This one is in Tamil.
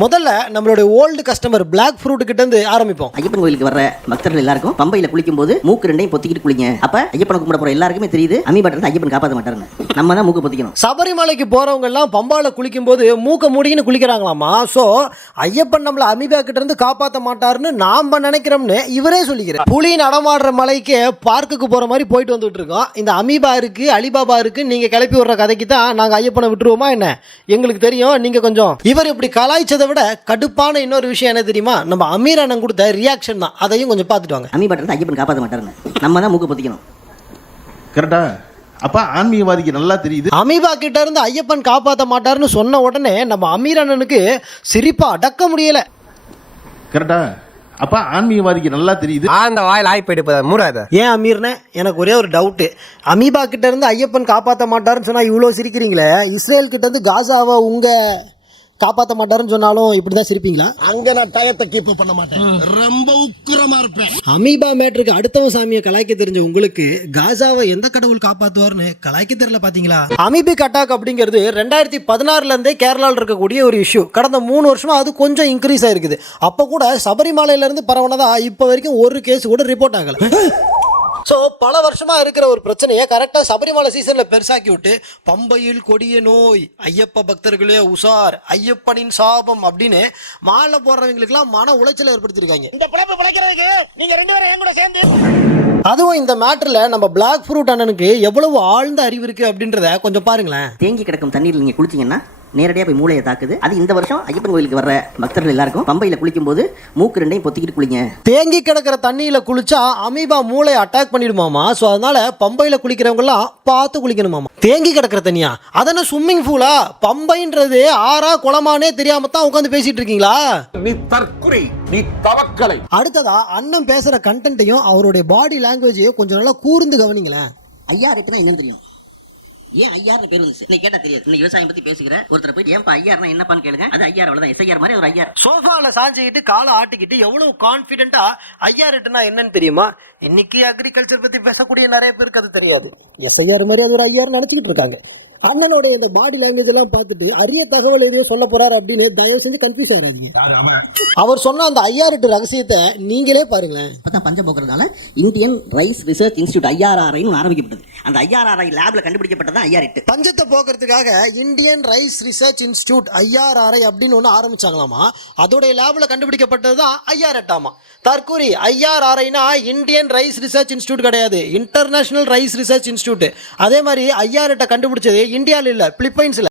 முதல்ல நம்மளுடைய ஓல்டு கஸ்டமர் பிளாக் ஃப்ரூட் கிட்ட இருந்து ஆரம்பிப்போம். ஐயப்பன் கோயிலுக்கு வர பக்தர்கள் எல்லாருக்கும் பம்பையில குளிக்கும் போது மூக்கு ரெண்டையும் பொத்திக்கிட்டு குளிங்க. அப்ப ஐயப்பனை கும்பிட போற எல்லாருக்குமே தெரியுது அமீபாட்ட இருந்து ஐயப்பன் காப்பாற்ற மாட்டாருன்னு. நம்ம தான் மூக்கு பொத்திக்கணும். சபரிமலைக்கு போறவங்க எல்லாம் பம்பால குளிக்கும் போது மூக்க மூடின்னு குளிக்கிறாங்களாமா. சோ ஐயப்பன் நம்மள அமீபா கிட்ட இருந்து காப்பாற்ற மாட்டாருன்னு நாம நினைக்கிறோம்னு இவரே சொல்லிக்கிறார். புலி நடமாடுற மலைக்கு பார்க்குக்கு போற மாதிரி போயிட்டு வந்துட்டு இருக்கோம். இந்த அமீபா இருக்கு, அலிபாபா இருக்கு, நீங்க கிளப்பி விடுற கதைக்கு தான் நாங்க ஐயப்பனை விட்டுருவோமா என்ன? எங்களுக்கு தெரியும். நீங்க கொஞ்சம் இவர் இப்படி கலாய்ச்சதை விட கடுப்பான இன்னொரு விஷயம் என்ன தெரியுமா? நம்ம அமீர் அண்ணன் கொடுத்த ரியாக்ஷன் தான். அதையும் கொஞ்சம் பார்த்துட்டு வாங்க. அமீபாட்ட இருந்து ஐயப்பன் காப்பாற்ற மாட்டாருன்னு நம்ம தான் மூக்கு பொத்திக்கணும். கரெக்டா? அப்ப ஆன்மீகவாதிக்கு நல்லா தெரியுது அமீபா கிட்ட இருந்து ஐயப்பன் காப்பாற்ற மாட்டாருன்னு சொன்ன உடனே நம்ம அமீர் அண்ணனுக்கு சிரிப்பா அடக்க முடியல. கரெக்டா? அப்ப ஆன்மீகவாதிக்கு நல்லா தெரியுது அந்த வாயில் ஆய் போயிட்டு மூடாத. ஏன் அமீர்னே, எனக்கு ஒரே ஒரு டவுட்டு. அமீபா கிட்ட இருந்து ஐயப்பன் காப்பாற்ற மாட்டாருன்னு சொன்னா இவ்வளோ சிரிக்கிறீங்களே, இஸ்ரேல் கிட்ட இருந்து காசாவை உங்க காப்பாற்ற மாட்டாருன்னு சொன்னாலும் இப்படிதான் சிரிப்பீங்களா? அங்க நான் டயத்தை கீப் பண்ண மாட்டேன், ரொம்ப உக்கிரமா இருப்பேன். அமீபா மேட்ருக்கு அடுத்தவன் சாமியை கலாய்க்க தெரிஞ்ச உங்களுக்கு காசாவை எந்த கடவுள் காப்பாத்துவார்னு கலாய்க்க தெரியல பாத்தீங்களா? அமீபிக் அட்டாக் அப்படிங்கிறது 2016 இருந்தே கேரளாவில் இருக்கக்கூடிய ஒரு இஷ்யூ. கடந்த 3 வருஷமா அது கொஞ்சம் இன்க்ரீஸ் ஆயிருக்குது. அப்ப கூட சபரிமலையில இருந்து பரவனதா இப்ப வரைக்கும் ஒரு கேஸ் கூட ரிப்போர்ட் ஆகல. ஸோ பல வருஷமாக இருக்கிற ஒரு பிரச்சனையை கரெக்டாக சபரிமலை சீசனில் பெருசாக்கி விட்டு பம்பையில் கொடிய நோய், ஐயப்ப பக்தர்களே உசார், ஐயப்பனின் சாபம் அப்படின்னு மாலை போடுறவங்களுக்குலாம் மன உளைச்சலை ஏற்படுத்தியிருக்காங்க. இந்த பிழைப்பு பிழைக்கிறதுக்கு நீங்க 2 பேரும் என் கூட சேர்ந்து. அதுவும் இந்த மேட்டரில் நம்ம பிளாக் ஃப்ரூட் அண்ணனுக்கு எவ்வளவு ஆழ்ந்த அறிவு இருக்குது அப்படின்றத கொஞ்சம் பாருங்களேன். தேங்கி கிடக்கும் தண்ணீர் நீங்க குளிச்சீங்கன்னா நேரடியாக போய் மூளையை தாக்குது. அது இந்த வருஷம் ஐயப்பன் கோயிலுக்கு வர பக்தர்கள் எல்லாருக்கும் பம்பையில குளிக்கும் போது மூக்கு ரெண்டையும் பொத்திக்கிட்டு குளிங்க. தேங்கி கிடக்கிற தண்ணியில குளிச்சா அமீபா மூளையை அட்டாக் பண்ணிடுமாமா. ஸோ அதனால பம்பையில குளிக்கிறவங்க எல்லாம் பார்த்து குளிக்கணுமாமா. தேங்கி கிடக்கிற தண்ணியா? அதென்ன ஸ்விம்மிங் பூலா? பம்பைன்றது ஆறா குளமானே தெரியாம தான் உட்காந்து பேசிட்டு இருக்கீங்களா? நீ தற்குறி, நீ தவக்கலை. அடுத்ததா அண்ணன் பேசுற கண்டென்ட்டையும் அவருடைய பாடி லாங்குவேஜையும் கொஞ்சம் நல்லா கூர்ந்து கவனிங்களேன். ஐயா ரேட்டுனா என்னன்னு தெரியும்? ஏன் ஐயார் பேர் வந்துச்சு? நீ கேட்டா தெரியாது. நீ விவசாயம் பத்தி பேசுகிற ஒருத்தர் போயிட்டு ஏன்பா ஐயார்னா என்னப்பான்னு கேளுங்க. அது ஐயார் அவ்வளவுதான். எஸ்ஐஆர் மாதிரி ஒரு ஐயார். சோஃபால சாஞ்சிக்கிட்டு காலை ஆட்டிக்கிட்டு எவ்வளவு கான்பிடென்ட்டா ஐயாருட்டுனா என்னன்னு தெரியுமா? இன்னைக்கு அக்ரிகல்ச்சர் பத்தி பேசக்கூடிய நிறைய பேருக்கு அது தெரியாது. எஸ்ஐஆர் மாதிரி அது ஒரு ஐயார் நினைச்சுக்கிட்டு இருக்காங்க. அண்ணனுடைய இந்த பாடி லாங்குவேஜ் எல்லாம் பார்த்துட்டு அரிய தகவல் எதையோ சொல்ல போறாரு அப்படின்னு தயவு செஞ்சு கன்ஃபியூஸ் ஆகாதீங்க. அவர் சொன்ன அந்த ஐயாருட்டு ரகசியத்தை நீங்களே பாருங்களேன். இப்பதான் பஞ்சம் போக்குறதுனால இந்தியன் ரைஸ் ரிசர்ச் இன்ஸ்டியூட் ஐஆர்ஆர்ஐன்னு ஆரம்பிக்கப்பட்டது. அந்த ஐஆர்ஆர்ஐ லேப்ல கண்டுபிடிக்கப்பட்டதான் ஐஆர்எட்டு. பஞ்சத்தை போக்குறதுக்காக Indian rice research institute IRRI அப்படின்னு ஒன்று ஆரம்பிச்சாங்களாமா. அதோடைய லேப்ல கண்டுபிடிக்கப்பட்டது தான் ஐஆர்எட்டாமா. தற்கூரி ஐஆர்ஆர்ஐனா இந்தியன் ரைஸ் ரிசர்ச் இன்ஸ்டியூட் கிடையாது, இன்டர்நேஷனல் ரைஸ் ரிசர்ச் இன்ஸ்டியூட். அதே மாதிரி ஐஆர்எட்டை கண்டுபிடிச்சது இந்தியாவில் இல்லை, பிலிப்பைன்ஸ்ல.